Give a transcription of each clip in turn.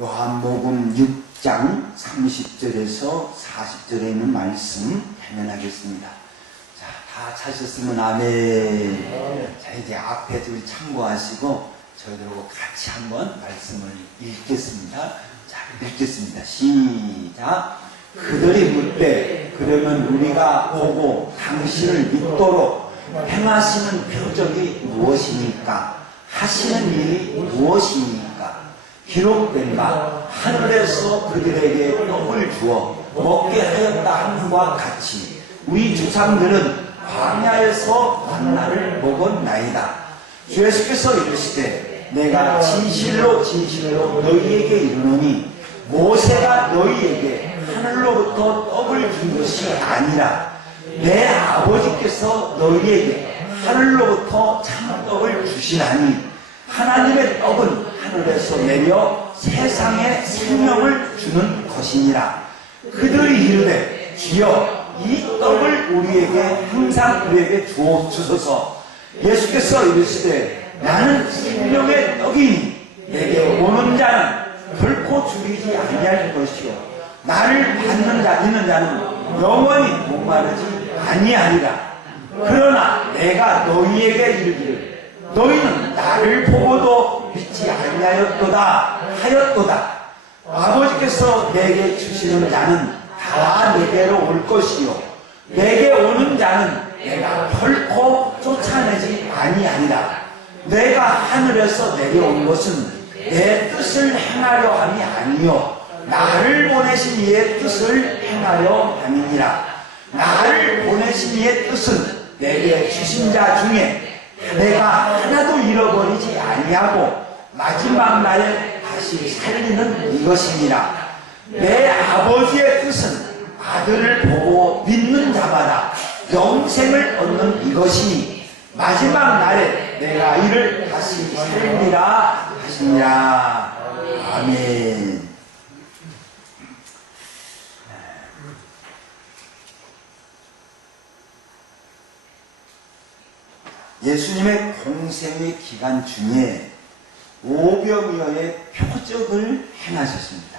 요한복음 6장 30절에서 40절에 있는 말씀 해명하겠습니다. 자, 다 찾으셨으면 아멘. 자, 이제 앞에 우리 참고하시고 저희들하고 같이 한번 말씀을 읽겠습니다. 자, 읽겠습니다. 시작. 그들이 묻되 그러면 우리가 보고 당신을 믿도록 행하시는 표적이 무엇입니까? 하시는 일이 무엇입니까? 기록된 바 하늘에서 그들에게 떡을 주어 먹게 하였다 함과 같이 우리 조상들은 광야에서 만나를 먹었나이다. 주 예수께서 이르시되 내가 진실로 진실로 너희에게 이르노니 모세가 너희에게 하늘로부터 떡을 준 것이 아니라 내 아버지께서 너희에게 하늘로부터 참떡을 주시나니 하나님의 떡은 하늘에서 내려 세상에 생명을 주는 것이니라. 그들이 이르되 주여 이 떡을 우리에게 항상 우리에게 주옵소서. 예수께서 이르시되 나는 생명의 떡이니 내게 오는 자는 결코 줄이지 아니할 것이요 나를 받는 자 있는 자는 영원히 목마르지 아니하리라. 그러나 내가 너희에게 이르기를 너희는 나를 보고도 믿지 아니하였도다 하였도다. 아버지께서 내게 주시는 자는 다 내게로 올 것이요 내게 오는 자는 내가 결코 쫓아내지 아니하리라. 내가 하늘에서 내려온 것은 내 뜻을 행하려 함이 아니요 나를 보내신 이의 뜻을 행하려 함이니라. 나를 보내신 이의 뜻은 내게 주신 자 중에 내가 하나도 잃어버리지 아니하고 마지막 날에 다시 살리는 이것이니라. 내 아버지의 뜻은 아들을 보고 믿는 자마다 영생을 얻는 이것이니 마지막 날에 내가 이를 다시 살리라 하시니라. 아멘. 예수님의 공생의 기간 중에 오병이어의 표적을 행하셨습니다.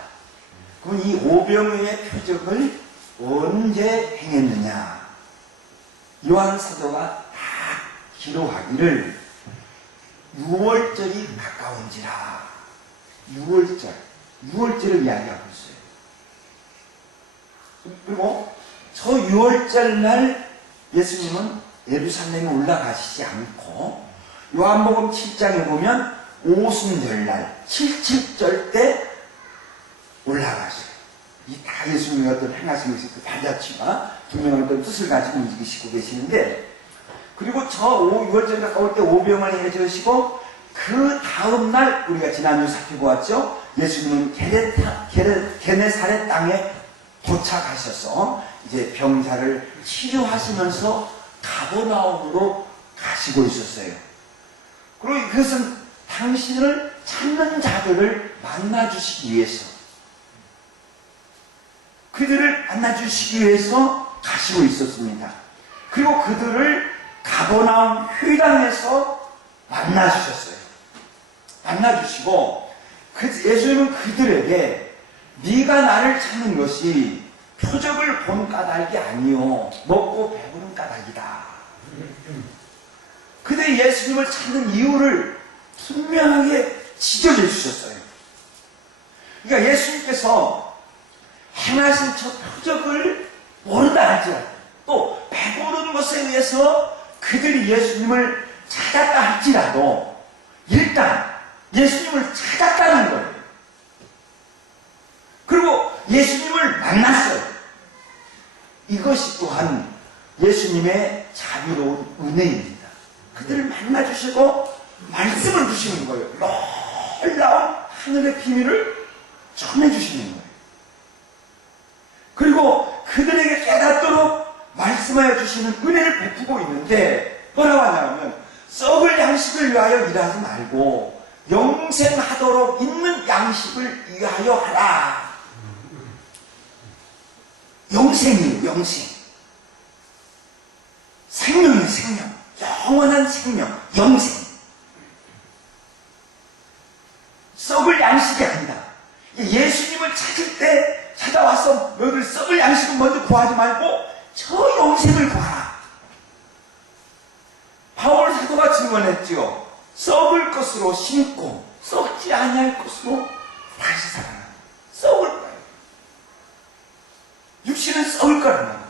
그럼 이 오병이어의 표적을 언제 행했느냐? 요한 사도가 다 기록하기를 6월절이 가까운지라. 6월절을 이야기하고 있어요. 그리고 저 6월절 날 예수님은 예루살렘에 올라가시지 않고 요한복음 7장에 보면 오순절날 77절 때 올라가셔요. 이 다 예수님의 어떤 행하신 것이 그 발자취가 분명한 어떤 뜻을 가지고 움직이시고 계시는데, 그리고 저 6월절 가까울 때 오병을 해주시고 그 다음날 우리가 지난주 살펴보았죠. 예수님은 게네사렛 땅에 도착하셔서 이제 병자를 치료하시면서 가버나움으로 가시고 있었어요. 그리고 그것은 당신을 찾는 자들을 만나주시기 위해서, 그들을 만나주시기 위해서 가시고 있었습니다. 그리고 그들을 가버나움 회당에서 만나주셨어요. 만나주시고 예수님은 그들에게 네가 나를 찾는 것이 표적을 본 까닭이 아니요 먹고 배부른 까닭이다. 그들이 예수님을 찾는 이유를 분명하게 지적해 주셨어요. 그러니까 예수님께서 행하신 저 표적을 모른다 할지라도, 또 배부른 것에 의해서 그들이 예수님을 찾았다 할지라도 일단 예수님을 찾았다는 거예요. 그리고 예수님을 만났어요. 이것이 또한 예수님의 자비로운 은혜입니다. 그들을 만나주시고 말씀을 주시는 거예요. 놀라운 하늘의 비밀을 전해주시는 거예요. 그리고 그들에게 깨닫도록 말씀하여 주시는 은혜를 베푸고 있는데, 뭐라고 하냐면 썩을 양식을 위하여 일하지 말고 영생하도록 있는 양식을 위하여 하라. 영생이에요. 영생. 생명이에요. 생명. 영원한 생명. 영생. 썩을 양식이 아니다. 예수님을 찾을 때 찾아와서 너희들 썩을 양식은 먼저 구하지 말고 저 영생을 구하라. 바울 사도가 증언했지요. 썩을 것으로 심고 썩지 아니할 것으로 다시 살아나. 썩을 거예요. 육신은 썩을 거란 말이에요.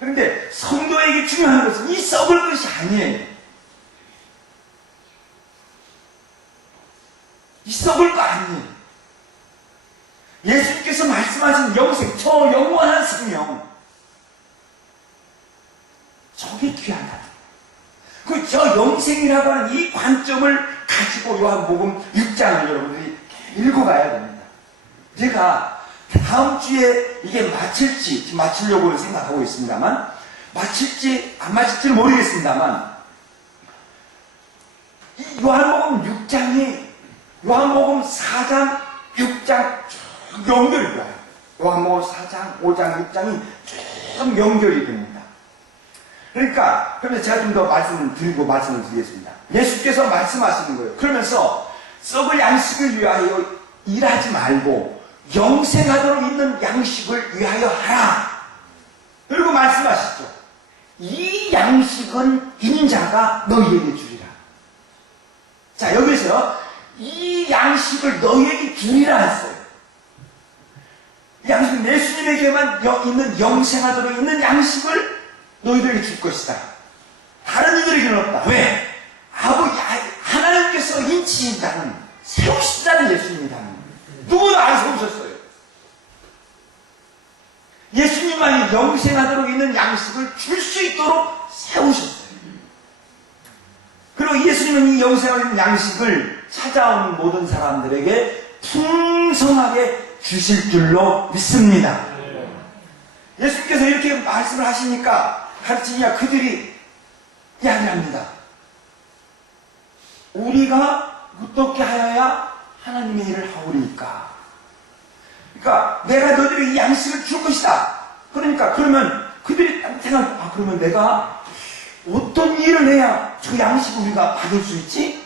그런데 성도에게 중요한 것은 이 썩을 것이 아니에요. 이 썩을 거 아니에요. 예수님께서 말씀하신 영생, 저 영원한 생명, 저게 귀하다. 저 영생이라고 하는 이 관점을 가지고 요한복음 6장을 여러분들이 읽어가야 됩니다. 제가 다음 주에 이게 마치려고 생각하고 있습니다만, 마칠지 안 마칠지는 모르겠습니다만, 이 요한복음 6장이 요한복음 4장, 6장 쭉 연결이 돼요. 요한복음 4장, 5장, 6장이 쭉 연결이 됩니다. 그러니까, 그러면서 제가 좀 더 말씀을 드리겠습니다. 예수께서 말씀하시는 거예요. 그러면서 썩을 양식을 위하여 일하지 말고 영생하도록 있는 양식을 위하여 하라. 그리고 말씀하시죠. 이 양식은 인자가 너희에게 주리라. 자, 여기서 이 양식을 너희에게 주리라 했어요. 이 양식은 예수님에게만 있는 영생하도록 있는 양식을 너희들에게 줄 것이다. 다른 이들에게는 없다. 왜? 하나님께서 인치신다는, 세우신다는 예수님이라는 누구도 안 세우셨어요. 예수님만이 영생하도록 있는 양식을 줄 수 있도록 세우셨어요. 그리고 예수님은 이 영생하도록 있는 양식을 찾아온 모든 사람들에게 풍성하게 주실 줄로 믿습니다. 예수님께서 이렇게 말씀을 하시니까 가르치냐 그들이 이야기를 합니다. 우리가 어떻게 하여야 하나님의 일을 하오리까? 그러니까 내가 너희들에게 이 양식을 줄 것이다. 그러면 그들이 생각, 그러면 내가 어떤 일을 해야 저 양식을 우리가 받을 수 있지?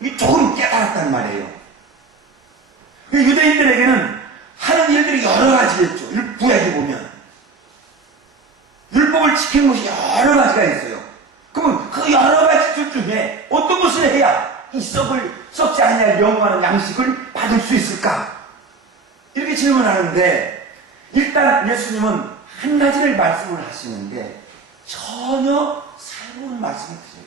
이 조금 깨달았단 말이에요. 유대인들에게는 하는 일들이 여러 가지겠죠. 구약에 보면 율법을 지키는 것이 여러 가지가 있어요. 그러면 그 여러 가지들 중에 어떤 것을 해야 이 썩지 아니할 영원한 양식을 받을 수 있을까? 이렇게 질문하는데, 일단 예수님은 한 가지를 말씀을 하시는데 전혀 새로운 말씀을 드려요.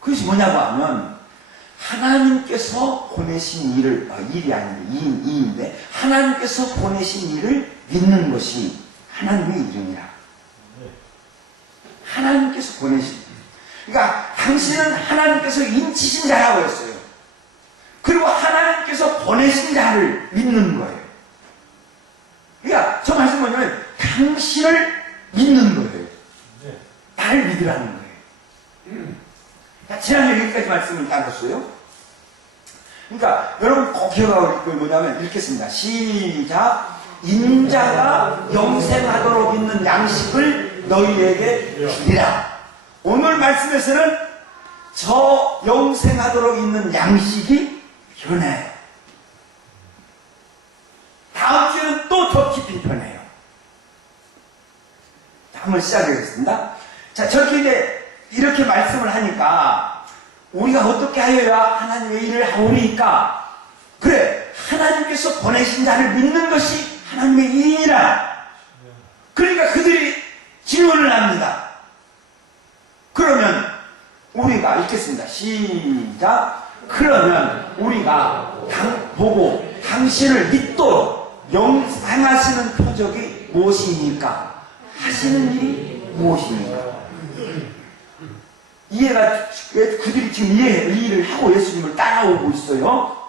그것이 뭐냐고 하면, 하나님께서 보내신 일이 아닌데, 이인데, 하나님께서 보내신 일을 믿는 것이 하나님의 일이니라. 하나님께서 보내신 일. 그러니까 당신은 하나님께서 인치신 자라고 했어요. 그리고 하나님께서 보내신 자를 믿는 거예요. 그러니까 저 말씀 뭐냐면 당신을 믿는 거예요. 나를 믿으라는 거예요. 그러니까 지난주에 여기까지 말씀을 나눴어요. 그러니까 여러분 꼭 기억하고 있는 뭐냐면 읽겠습니다. 시작. 인자가 영생하도록 있는 양식을 너희에게 주리라. 오늘 말씀에서는 저 영생하도록 있는 양식이 변해요. 다음 주에는 또 더 깊이 변해요. 자, 한번 시작하겠습니다. 자, 저렇게 이제 이렇게 말씀을 하니까 우리가 어떻게 하여야 하나님의 일을 하오리까? 그래, 하나님께서 보내신 자를 믿는 것이 하나님의 일이라. 그러니까 그들이 질문을 합니다. 그러면 우리가 읽겠습니다. 시작. 그러면 우리가 보고 당신을 믿도록 영생하시는 표적이 무엇입니까? 하시는 일이 무엇입니까? 이해가, 그들이 지금 이해를 하고 예수님을 따라오고 있어요.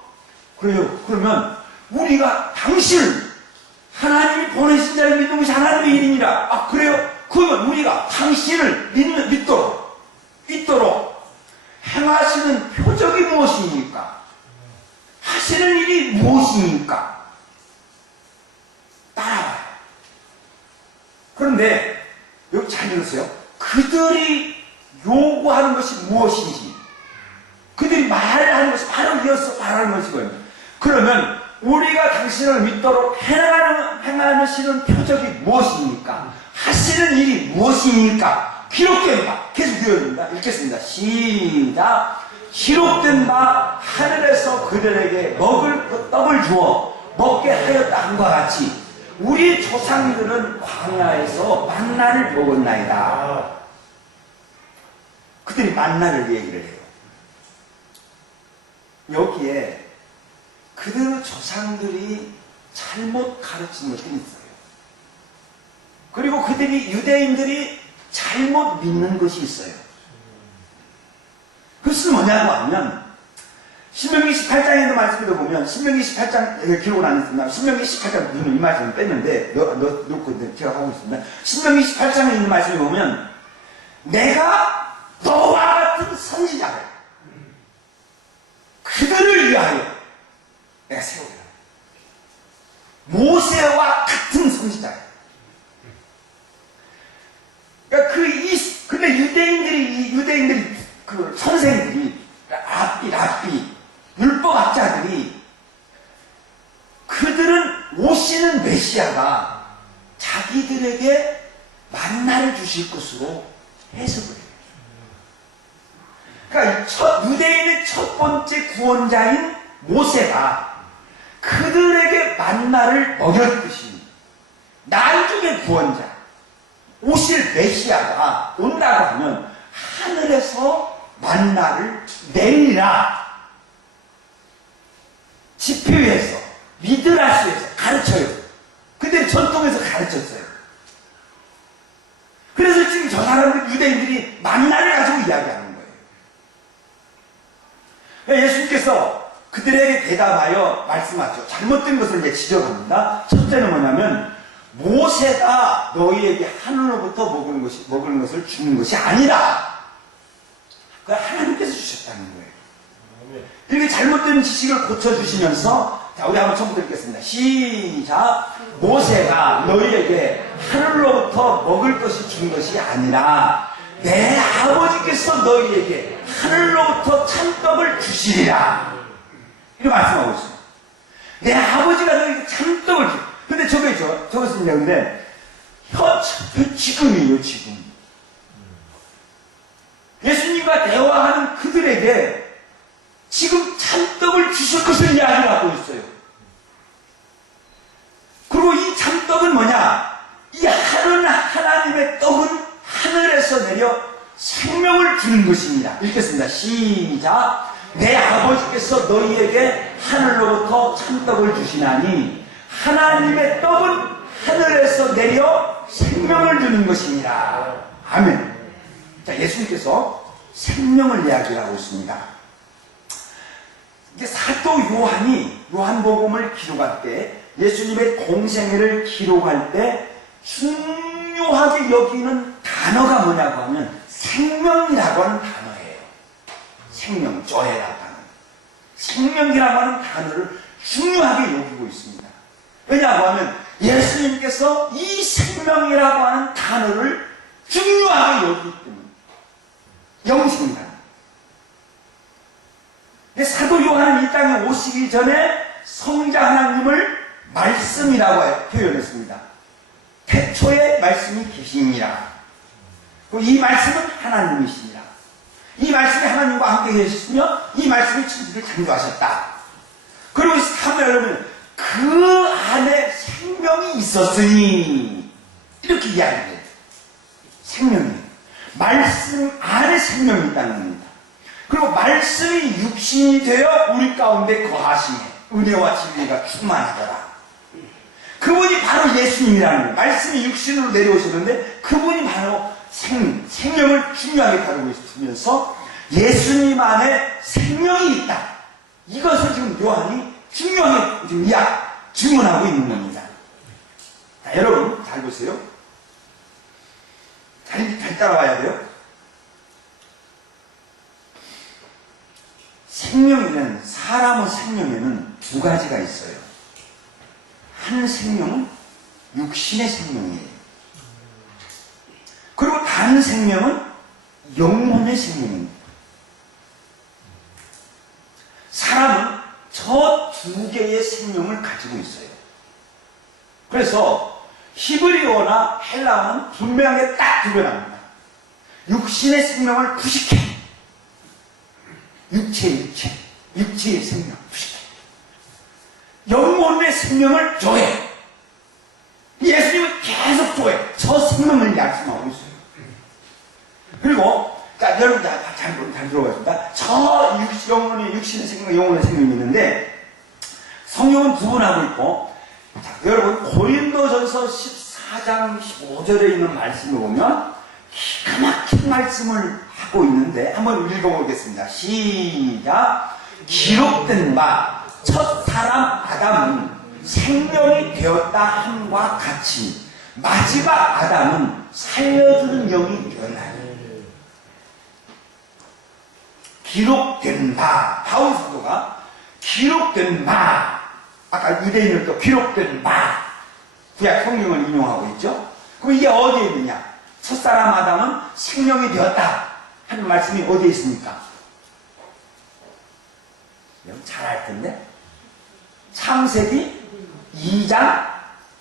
그래요. 그러면 우리가 당신을, 하나님이 보내신 자를 믿는 것이 하나님의 일이니라. 그래요? 그러면 우리가 당신을 믿도록 행하시는 표적이 무엇입니까? 하시는 일이 무엇입니까? 따라와요. 그런데 여기 잘 들으세요. 그들이 요구하는 것이 무엇인지, 그들이 말하는 것이 바로 이어서 말하는 것이거든요. 그러면 우리가 당신을 믿도록 행하시는 표적이 무엇입니까? 하시는 일이 무엇입니까? 기록된 바, 계속 이어집니다. 읽겠습니다. 시작. 기록된 바 하늘에서 그들에게 먹을 떡을 주어 먹게 하였다 함과 같이 우리 조상들은 광야에서 만나를 먹었나이다. 그들이 만나를 얘기를 해요. 여기에 그들의 조상들이 잘못 가르친 것들이 있어요. 그리고 그들이 유대인들이 잘못 믿는 것이 있어요. 그것은 뭐냐고 하면 신명기 18장에도 말씀을 보면 신명기 18장 기록은 안 했습니다. 신명기 18장 이 말씀을 뺐는데 놓고 제가 하고 있습니다. 신명기 18장에 있는 말씀을 보면 내가 너와 같은 선지자를 그들을 위하여 내가 세우리라. 모세와 같은 선지자예요. 그러니까 근데 유대인들이 그 선생들이 랍비 율법학자들이 그들은 오시는 메시아가 자기들에게 만나를 주실 것으로 해석을 해요. 그러니까 유대인의 첫 번째 구원자인 모세가 그들에게 만나를 먹였듯이 나중에 구원자 오실 메시아가 온다고 하면 하늘에서 만나를 내리라. 집회에서 미드라시에서 가르쳐요. 그들이 전통에서 가르쳤어요. 그래서 지금 저 사람들 유대인들이 만나를 가지고 이야기하는 거예요. 예수님께서 그들에게 대답하여 말씀하죠. 잘못된 것을 이제 지적합니다. 첫째는 뭐냐면 모세가 너희에게 하늘로부터 먹을 것을 주는 것이 아니라 그걸 하나님께서 주셨다는 거예요. 이렇게 잘못된 지식을 고쳐주시면서 자 우리 한번 처음부터 읽겠습니다. 시작. 모세가 너희에게 하늘로부터 먹을 것이 준 것이 아니라 내 아버지께서 너희에게 하늘로부터 참떡을 주시리라. 이렇게 말씀하고 있어요. 내 아버지가 너희에게 참떡을 주. 근데 저것은 근데 지금이에요, 지금. 예수님과 대화하는 그들에게 지금 참떡을 주실 것을 이야기하고 있어요. 그리고 이 참떡은 뭐냐? 이 하나님의 떡은 하늘에서 내려 생명을 주는 것입니다. 읽겠습니다. 시작. 내 아버지께서 너희에게 하늘로부터 참떡을 주시나니 하나님의 떡은 하늘에서 내려 생명을 주는 것입니다. 아멘. 자, 예수님께서 생명을 이야기하고 있습니다. 이게 사도 요한이 요한복음을 기록할 때 예수님의 공생애를 기록할 때 중요하게 여기는 단어가 뭐냐고 하면 생명이라고 하는 단어예요. 생명, 조해라고 하는 생명이라고 하는 단어를 중요하게 여기고 있습니다. 왜냐하고 하면 예수님께서 이 생명이라고 하는 단어를 중요하게 여기기 때문에 영생이다. 사도 요한은 이 땅에 오시기 전에 성자 하나님을 말씀이라고 표현했습니다. 태초에 말씀이 계시니라. 이 말씀은 하나님이시니라. 이 말씀이 하나님과 함께 계셨으며 이 말씀이 천지를 창조하셨다. 그리고 사도 여러분 그 안에 생명이 있었으니 이렇게 이야기해요. 생명이 말씀 안에 생명이 있다는 겁니다. 그리고 말씀이 육신이 되어 우리 가운데 거하시네 은혜와 진리가 충만하더라. 그분이 바로 예수님이라는 거예요. 말씀이 육신으로 내려오셨는데 그분이 바로 생명을 중요하게 다루고 있으면서 예수님 안에 생명이 있다. 이것을 지금 요한이 중요하게 지금 증언하고 있는 겁니다. 자, 여러분 잘 보세요. 잘 따라와야 돼요. 생명에는 사람의 생명에는 두 가지가 있어요. 한 생명은 육신의 생명이에요. 그리고 다른 생명은 영혼의 생명입니다. 두 개의 생명을 가지고 있어요. 그래서 히브리어나 헬라어는 분명하게 딱 구별합니다. 육신의 생명을 부식해. 육체의 생명 부식해. 영혼의 생명을 조해. 예수님은 계속 조해. 저 생명을 말씀하고 있어요. 그리고 자, 여러분 잘 들어보겠습니다. 저 육신의 생명, 영혼의 생명이 있는데 성경은 구분하고 있고, 자, 여러분 고린도전서 14장 15절에 있는 말씀을 보면 기가 막힌 말씀을 하고 있는데 한번 읽어보겠습니다. 시작. 기록된 바 첫 사람 아담은 생명이 되었다 함과 같이 마지막 아담은 살려주는 영이 되었나니. 기록된 바, 바울 사도가 기록된 바, 아까 유대인을 또 기록된 바, 구약 성경을 인용하고 있죠. 그럼 이게 어디에 있느냐? 첫사람 아담은 생명이 되었다 하는 말씀이 어디에 있습니까? 여러분 잘 알 텐데. 창세기 2장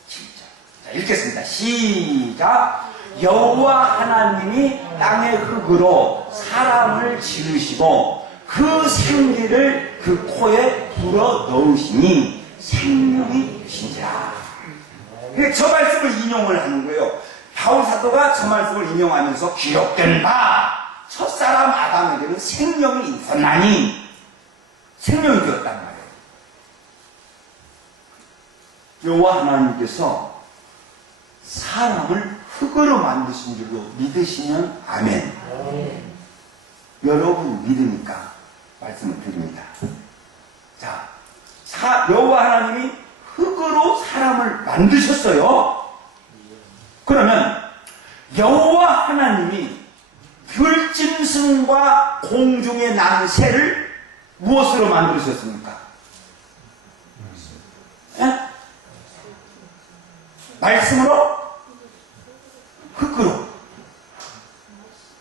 7절. 자, 읽겠습니다. 시작. 여호와 하나님이 땅의 흙으로 사람을 지으시고 그 생기를 그 코에 불어 넣으시니 생명이 되신지라. 저 말씀을 인용을 하는 거예요. 바울 사도가 저 말씀을 인용하면서 기록된 바 첫사람 아담에게는 생명이 있었나니 생명이 되었단 말이에요. 여호와 하나님께서 사람을 흙으로 만드신 줄로 믿으시면 아멘. 여러분 믿으니까 말씀을 드립니다. 자, 여호와 하나님이 흙으로 사람을 만드셨어요. 그러면 여호와 하나님이 들짐승과 공중에 난 새를 무엇으로 만드셨습니까? 예? 말씀으로? 흙으로.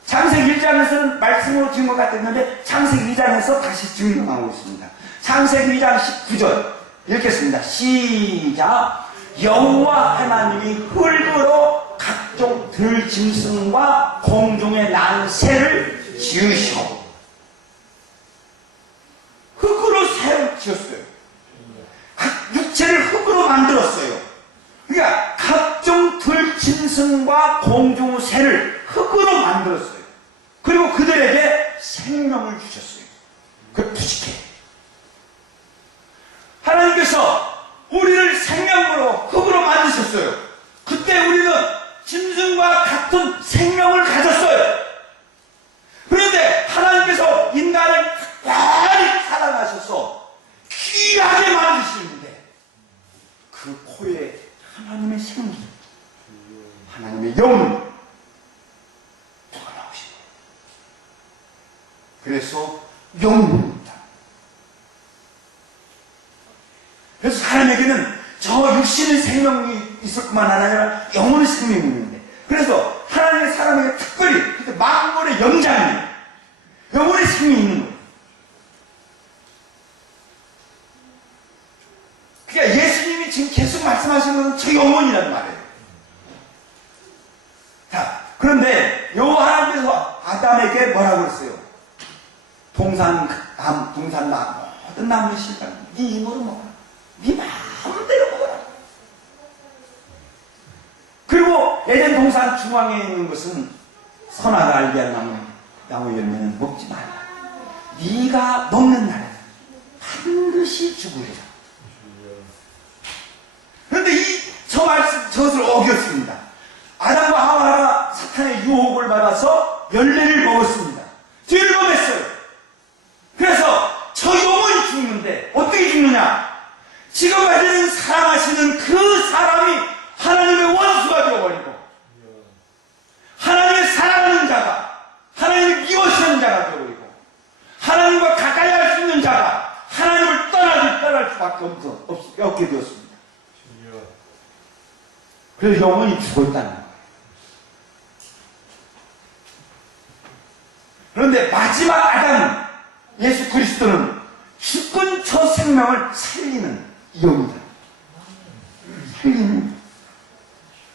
창세기 1장에서는 말씀으로 지은 것 같았는데 창세기 2장에서 다시 증명하고 있습니다. 창세기 2장 19절 읽겠습니다. 시작. 여호와 하나님이 흙으로 각종 들짐승과 공중에 난 새를 지으시고 흙으로 새를 지었어요. 육체를 흙으로 만들었어요. 그러니까 각종 들짐승과 공중 새를 흙으로 만들었어요. 그리고 그들에게 생명을 주셨어요. 그 부식해. 하나님께서 우리를 생명으로 흙으로 만드셨어요. 그때 우리는 짐승과 같은 생명을 가졌어요. 그런데 하나님께서 인간을 특별히 사랑하셔서 귀하게 만드시는데 그 코에 하나님의 생기, 하나님의 영을 누가 나오신 거예요. 그래서 영입니다. 그래서 사람에게는 저 육신의 생명이 있을 뿐만 아니라 영혼의 생명이 있는데, 그래서 하나님의 사람에게 특별히 만물의 영장이 영혼의 생명이 있는 거예요. 그러니까 예수님이 지금 계속 말씀하시는 것은 저 영혼이란 말이에요. 자, 그런데 여호와 하나님께서 아담에게 뭐라고 그랬어요? 동산나무, 모든 나무의 실과는 네 힘으로 먹어라. 네 마음대로 먹어라. 그리고 에덴 동산 중앙에 있는 것은 선악을 알게 할 나무 열매는 먹지 마라. 네가 먹는 날에는 반드시 죽으리라. 그런데 저 말씀, 저것을 어겼습니다. 아담과 하와가 사탄의 유혹을 받아서 열매를 먹었습니다. 죄를 범했어요. 그래서 저 영혼이 죽는데 어떻게 죽느냐? 지금까지는 사랑하시는 그 사람이 하나님의 원수가 되어버리고, 하나님의 사랑하는 자가 하나님을 미워하는 자가 되어버리고, 하나님과 가까이 할 수 있는 자가 하나님을 떠날 수밖에 없게 되었습니다. 그래서 영혼이 죽었다는 거예요. 그런데 마지막 아담 예수 그리스도는 죽은 저 생명을 살리는 영이다. 살리는.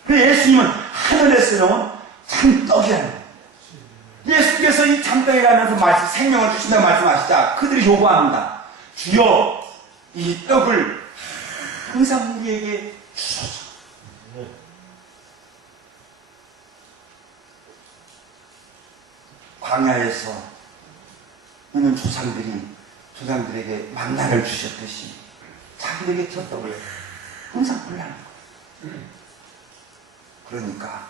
그 예수님은 하늘에서 나온 잠떡이라는 거예요. 예수께서 이 잠떡에 가면서 생명을 주신다고 말씀하시자 그들이 요구합니다. 주여, 이 떡을 항상 우리에게 주소서. 광야에서 있는 조상들에게 만나를 주셨듯이 자기들에게 저 떡을 항상 불라는 거예요. 그러니까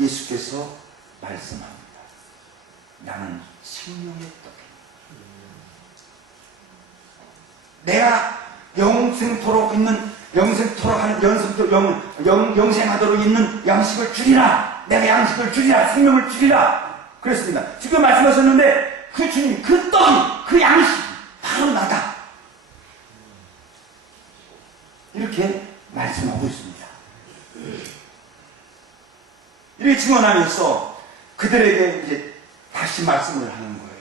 예수께서 말씀합니다. 나는 생명의 떡이다. 내가 영생토록 있는 양식을 주리라. 내가 양식을 주리라. 생명을 주리라. 그랬습니다. 지금 말씀하셨는데 그 주님, 그 떡이, 그 양식이 바로 나다. 이렇게 말씀하고 있습니다. 이렇게 증언하면서 그들에게 이제 다시 말씀을 하는 거예요.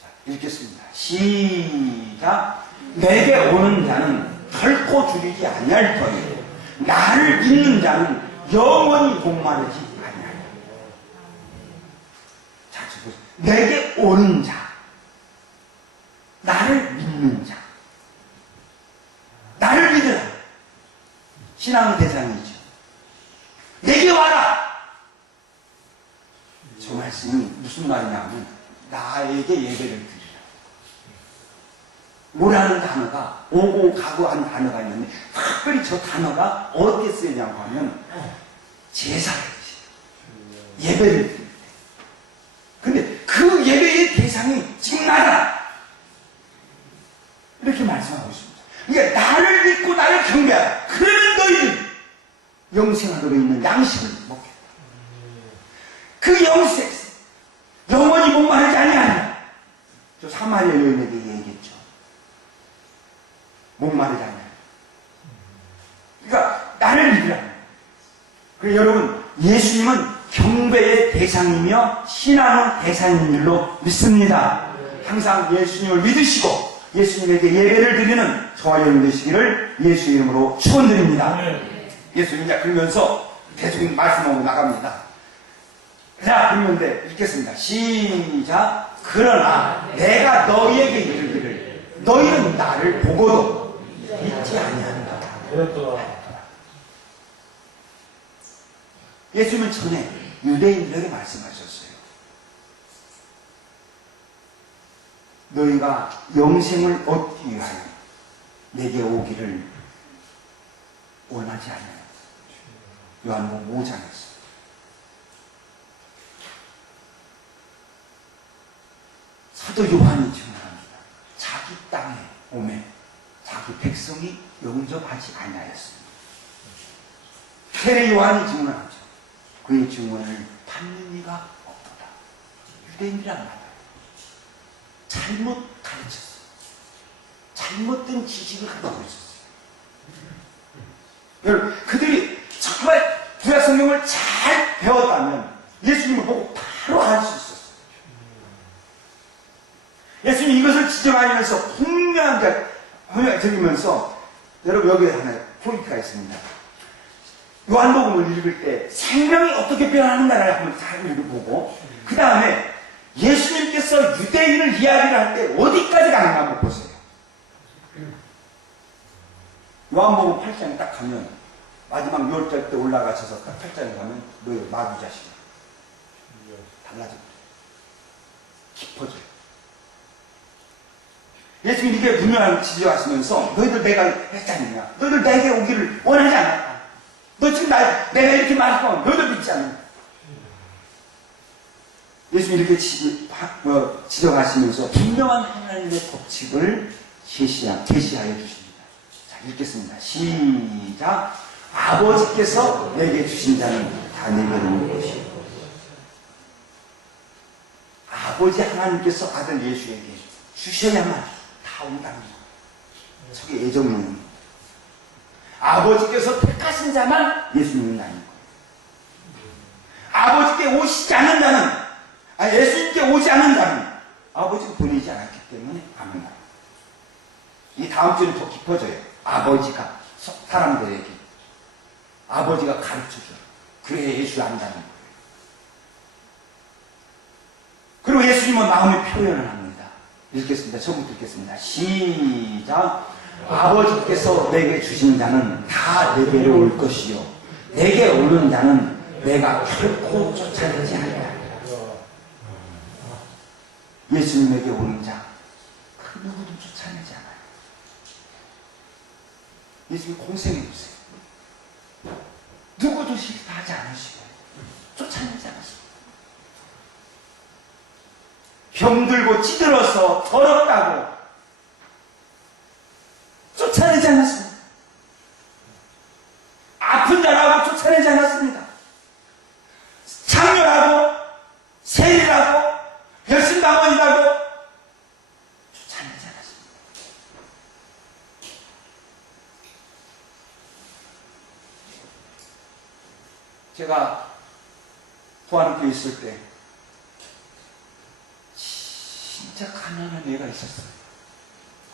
자, 읽겠습니다. 시작. 내게 오는 자는 결코 줄이지 아니할 거예요. 나를 믿는 자는 영원히 목마르지 아니하리라. 자, 내게 오는 자, 나를 믿는 자, 나를 믿으라. 신앙의 대상이죠. 내게 와라. 저 말씀이 무슨 말이냐면 나에게 예배를 드리라. 뭐라는 단어가 오고 가고 하는 단어가 있는데 특별히 저 단어가 어디에 쓰이냐고 하면 제사를 드시다. 예배를 드릴 때. 근데 그 예배의 대상이 지금 나다. 이렇게 말씀하고 있습니다. 그러니까 나를 믿고 나를 경배하라. 그러면 너희는 영생하도록 있는 양식을 먹겠다. 그 영생, 영원히 목마르지 아니하리라. 저 사마리아 여인에게 얘기했죠. 목마르지 아니하리라. 그러니까 나를 믿으라. 그래서 여러분, 예수님은 경배의 대상이며 신앙의 대상인 줄로 믿습니다. 항상 예수님을 믿으시고 예수님에게 예배를 드리는 저와 여러분 되시기를 예수 이름으로 축원드립니다. 예수님 이제 그러면서 계속 말씀하고 나갑니다. 자, 그러면 읽겠습니다. 시작. 그러나 내가 너희에게 이르기를 너희는 나를 보고도 믿지 아니한다. 예수님은 전에 유대인들에게 말씀하셨어요. 너희가 영생을 얻기 위하여 내게 오기를 원하지 않아요. 요한복음 5장에서. 사도 요한이 증언합니다. 자기 땅에 오매 자기 백성이 영접하지 아니하였습니다. 세례 요한이 증언하죠. 그의 증언을 받는 이가 없도다. 유대인이란 말이에요. 잘못 가르쳤어요. 잘못된 지식을 가지고 있었어요. 여러분, 그들이 정말 구약 성경을 잘 배웠다면 예수님을 보고 바로 알 수 있었어요. 예수님 이것을 지적하면서 분명하게 적으면서 여러분 여기에 하나 포인트가 있습니다. 요한복음을 읽을 때 생명이 어떻게 변하는가를 한번 잘 읽어보고 그 다음에 예수님께서 유대인을 이야기를 할 때 어디까지 가는가 한번 보세요. 요한복음 8장에 딱 가면 마지막 6절 때 올라가셔서 딱 8장에 가면 너희 마귀 자식아 달라집니다. 깊어져요. 예수님이 이게 분명하게 지적하시면서 너희들 내가 했잖느냐. 너희들 내게 오기를 원하지 않았다. 너 지금 내가 이렇게 말할 거면 너희들 믿지 않는다. 예수님이 이렇게 지적하시면서 분명한 하나님의 법칙을 계시하여 주십니다. 자, 읽겠습니다. 시작. 아버지께서 내게 주신 자는 다 내게 오는 것이고 아버지 하나님께서 아들 예수에게 주셔야만 다 온다는 거예요. 저게 예정론입니다. 아버지께서 택하신 자만 예수님은 아닌 거예요. 아버지께 오시지 않는 자는 예수님께 오지 않는 자는 아버지가 보내지 않았기 때문에 안 온다. 이 다음 주는 더 깊어져요. 아버지가 사람들에게 아버지가 가르쳐줘요. 그래야 예수를 안다는 거예요. 그리고 예수님은 마음의 표현을 합니다. 읽겠습니다. 처음부터 읽겠습니다. 시작. 아버지께서 내게 주신 자는 다 내게로 올 것이요 내게 오는 자는 내가 결코 쫓아내지 않으리라. 예수님에게 오는 자 그 누구도 쫓아내지 않아요. 예수님 공생해 주세요. 누구도 싫어하지 않으시고 쫓아내지 않으시고 병들고 찌들어서 더럽다고 쫓아내지 않았습니다. 아픈 자라고 쫓아내지 않았습니다. 창녀라고 세리라고 열심당원이라고 쫓아내지 않았습니다. 제가 부안학교에 있을 때 진짜 가난한 애가 있었어요.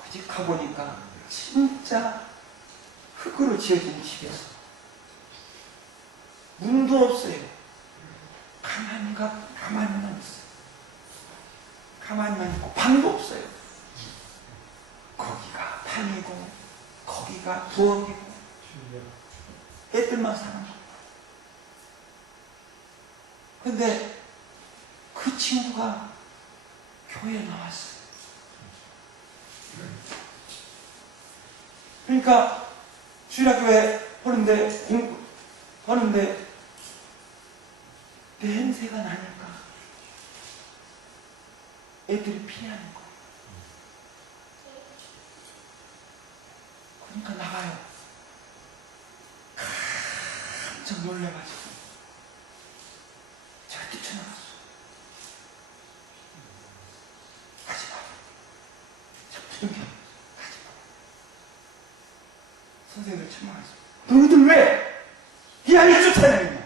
그 집 가보니까 진짜 흙으로 지어진 집에서 문도 없어요. 가만히만 있어요. 가만히만 있고 방도 없어요. 거기가 방이고 거기가 부엌이고 애들만 사는 거. 근데 그 친구가 교회에 나왔어요. 그러니까 주일학교에 하는데 냄새가 나니까 애들이 피하는 거예요. 그러니까 나가요. 깜짝 놀래가지고 제가 뛰쳐나갔어요. 가지 마. 자꾸 가지 마. 선생님들 책망했어요. 너희들 왜 이 아이를 쫓아내느냐?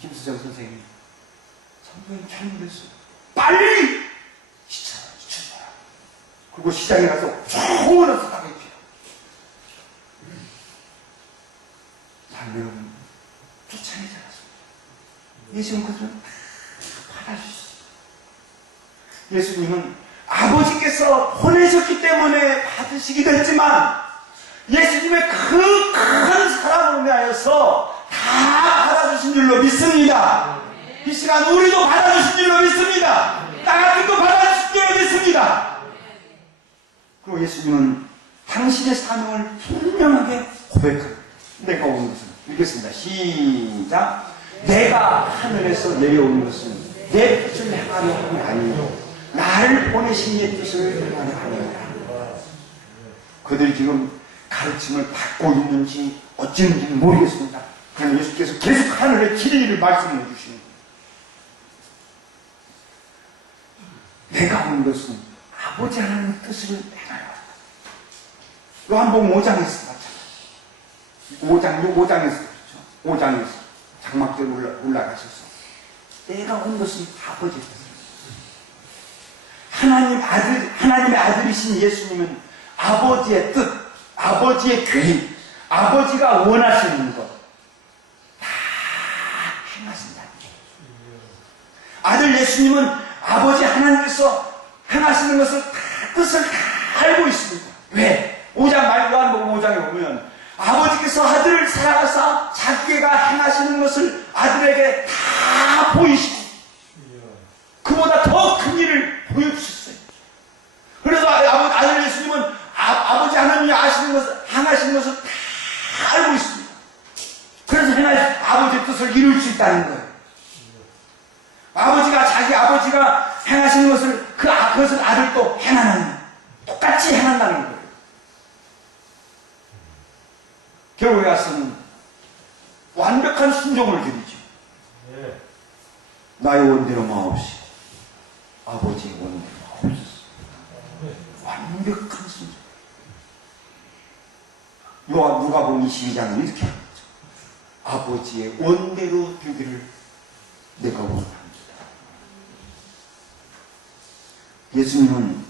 김수정 선생님이 선생님 잘못했어요. 빨리 시청해라. 그리고 시장에 가서 조언해서 당해줘요. 여러분 쫓아내지 않았습니다. 예수님 그것을 받아주셨어요. 예수님은 아버지께서 보내셨기 때문에 받으시기도 했지만 예수님의 그 큰 사랑으로 인하여서 다 받아주신 줄로 믿습니다. 이 시간 우리도 받아주신 줄로 믿습니다. 나같은도 받아주신 줄로 믿습니다. 그리고 예수님은 당신의 사명을 분명하게 고백합니다. 내가 오는 것은 읽겠습니다. 시작. 내가 하늘에서 내려오는 것은 내 뜻을 행하려 함이 아니요 나를 보내신 내 뜻을 행하려 함이라. 그들이 지금 가르침을 받고 있는지 어찌는지 모르겠습니다. 그러나 예수께서 계속 하늘의 진리를 말씀해 주시는 거예요. 내가 온 것은 아버지 하나님의 뜻을 행하려 한다. 요한복음 5장에서 마찬가지. 5장에서 그렇죠. 5장에서 장막대로 올라가셔서 내가 온 것은 아버지의 뜻을. 하나님의 아들이신 예수님은 아버지의 뜻, 아버지의 계획, 아버지가 원하시는 것 다 행하신다는 거예요. 아들 예수님은 아버지 하나님께서 행하시는 것을 다 뜻을 다 알고 있습니다. 왜? 5장 요한복음 5장에 보면 아버지께서 아들을 사랑하사 자기가 행하시는 것을 아들에게 다 보이시고 그보다 더 큰 일을 보여주셨어요. 그래서 아들 예수님은 아버지 하나님이 행하시는 것을 다 알고 있습니다. 그래서 아버지의 뜻을 이룰 수 있다는 거예요. 아버지가 행하시는 것을 그것을 아들도 똑같이 행한다는 거예요. 결국에 가서는 완벽한 순종을 드리죠. 나의 원대로 마옵시고 아버지의 원대로 마옵소서. 완벽한 순종. 누가복음 22장은 이렇게 합니다. 아버지의 원대로 되기를 내가 원합니다. 예수님은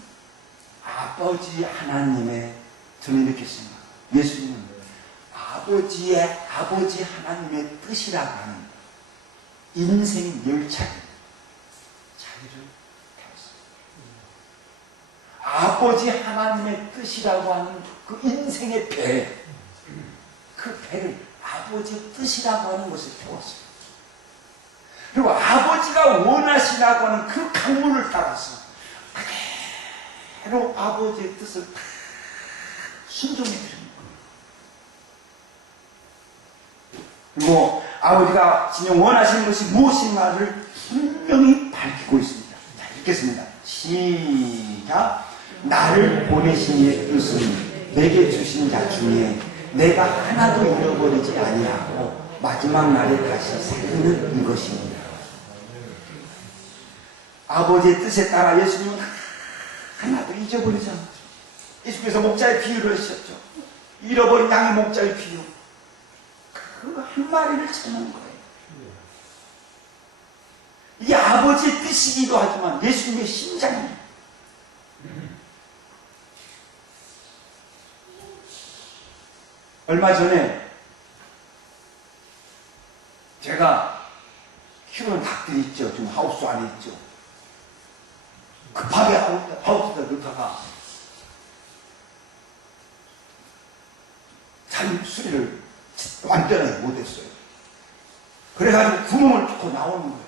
아버지 하나님의, 저는 이렇게 생각합니다. 예수님은 아버지 하나님의 뜻이라고 하는 인생 열차를 자기를 태웠습니다. 아버지 하나님의 뜻이라고 하는 그 인생의 배, 그 배를 아버지 뜻이라고 하는 것을 태웠습니다. 그리고 아버지가 원하시라고 하는 그 강문을 따라서 그대로 아버지의 뜻을 다 순종해 드립니다. 그리고 아버지가 진정 원하시는 것이 무엇인가를 분명히 밝히고 있습니다. 자, 읽겠습니다. 시작. 나를 보내신 이의 뜻은 내게 주신 자 중에 내가 하나도 잃어버리지 아니하고 마지막 날에 다시 살리는 이것입니다. 아버지의 뜻에 따라 예수님은 하나도 잊어버리지 않았죠. 예수께서 목자의 비유를 하셨죠. 잃어버린 양의 목자의 비유. 그 한 마리를 찾는 거예요. 이게 아버지의 뜻이기도 하지만 예수님의 심장이에요. 얼마 전에 제가 키우는 닭들이 있죠. 지금 하우스 안에 있죠. 급하게 하우스에다 넣다가 잘 수리를 완전하게 못했어요. 그래가지고 구멍을 뚫고 나오는 거예요.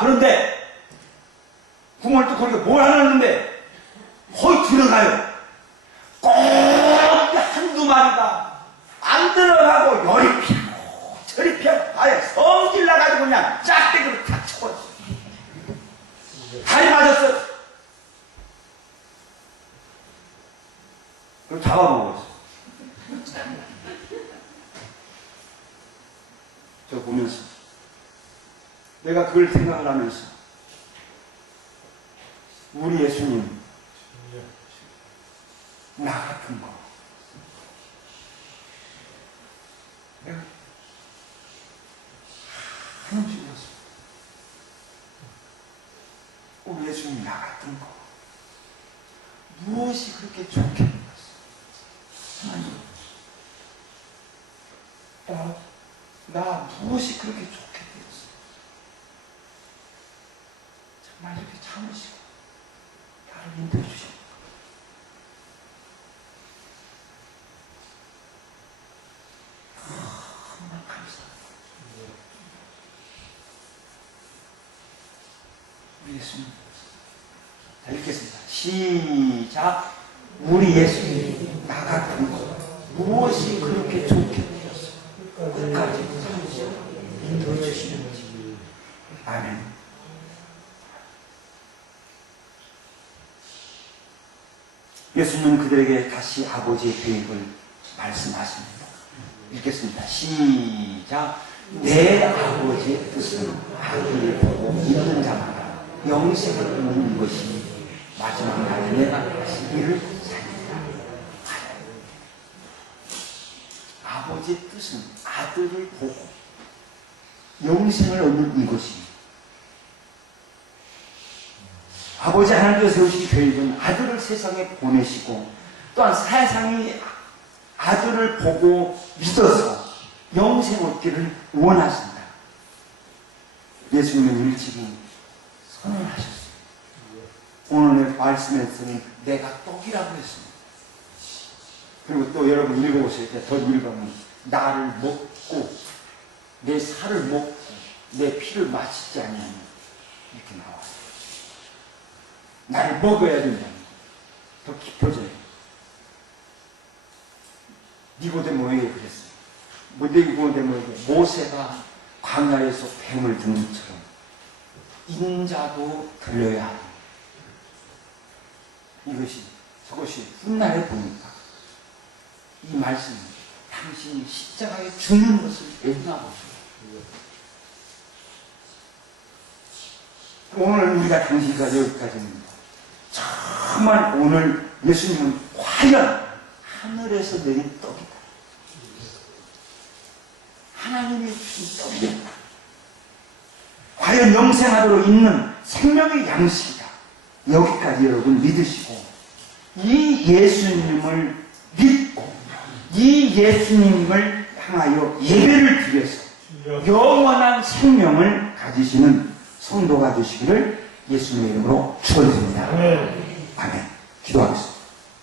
그런데 구멍을 뚫고 뭘 하는데 거의 들어가요. 꼭 한두 마리가 안 들어가고 열이 피고 저리 피고 아예 성질 나가지고 그냥 짝대기로 탁 쳐버렸어요. 다리 맞았어요. 그럼 잡아먹었어요. 저 보면서 내가 그걸 생각을 하면서 우리 예수님 나 같은 거 내가 하는 중이었습니다. 우리 예수님 나 같은 거 무엇이 그렇게 좋게 되었어? 하나님 나 무엇이 그렇게 좋게 되었어? 정말 이렇게 참으시고 나를 인도해 주십니다. 정말 감사합니다. 우리 예수님. 자, 읽겠습니다. 시작. 우리 예수님 나 같은 거 무엇이 그렇게 좋게 되었어? 끝까지 참으시고 인도해 주시는지. 아멘. 예수님은 그들에게 다시 아버지의 계획을 말씀하십니다. 읽겠습니다. 시작. 내 아버지의 뜻은 아들을 보고 믿는 자마다 영생을 얻는 것이 마지막 날에 내가 다시 이를 살리라. 아버지의 뜻은 아들을 보고 영생을 얻는 이것이, 아버지 하나님께서 세우신 계획은 아들을 세상에 보내시고 또한 세상이 아들을 보고 믿어서 영생 얻기를 원하신다. 예수님은 일찍이 선언하셨습니다. 오늘 말씀에서는 내가 떡이라고 했습니다. 그리고 또 여러분 읽어보실 때 더 읽으면 나를 먹고 내 살을 먹고 내 피를 마시지 않으면 이렇게 나와요. 나를 먹어야 된다는 더 깊어져요. 니고데모에게 그랬어요. 니고데모에게 모세가 광야에서 뱀을 듣는 것처럼 인자도 들려야 합니다. 저것이 훗날에 보니까 이 말씀은 당신이 십자가에 죽는 것을 애나보죠. 오늘 우리가 당신과 여기까지입니다. 정말 오늘 예수님은 과연 하늘에서 내린 떡이다. 하나님이 주신 떡이다. 과연 과연 영생하도록 있는 생명의 양식이다. 여기까지 여러분 믿으시고 이 예수님을 믿고 이 예수님을 향하여 예배를 드려서 영원한 생명을 가지시는 성도가 되시기를 예수님의 이름으로 축원드립니다. 아멘. 기도하겠습니다.